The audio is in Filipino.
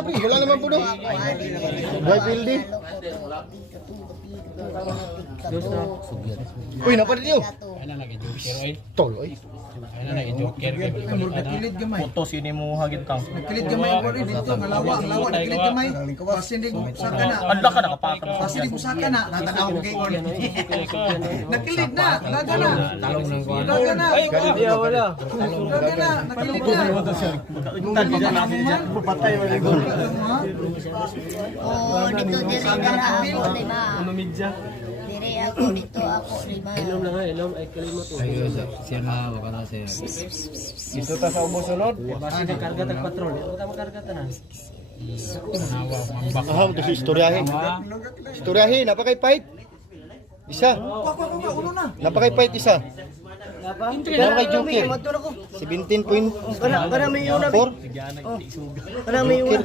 Wala naman po doon. Dry building. Uy, napalit niyo. Ano lagi joker oy? Tol, oy. Ano lagi joker kay Nagkilit gamay. Puto sini mo hagin tang. Nagkilit gamay ko rin dito. Ngalawa, nagkilit gamay. Pasindig saka na. Anda ka nakapatan. Pasindig saka na. Natanaw ko kay Gordon. Nagkilit na. Laga na. talong nang kuha. Laga na. Iya, wala. Laga na. Nagkilit na. Patay wala ko. Oh, dito dire dara ako lima. Numidya. Dire ako dito ako lima. Inom na nga, inom ay kalimot. Ayo siya na wala na siya. Dito ta sa ubos sunod. Basta ka karga tag patrol. Ito ta makarga tanan. Nawa mambak. Ah, ito si istoryahe. Istoryahe, napakay fight. Isa. Ulo na. Napakay fight isa. Napakay joker. 17 point. Para may yun na. 4. Para may yun.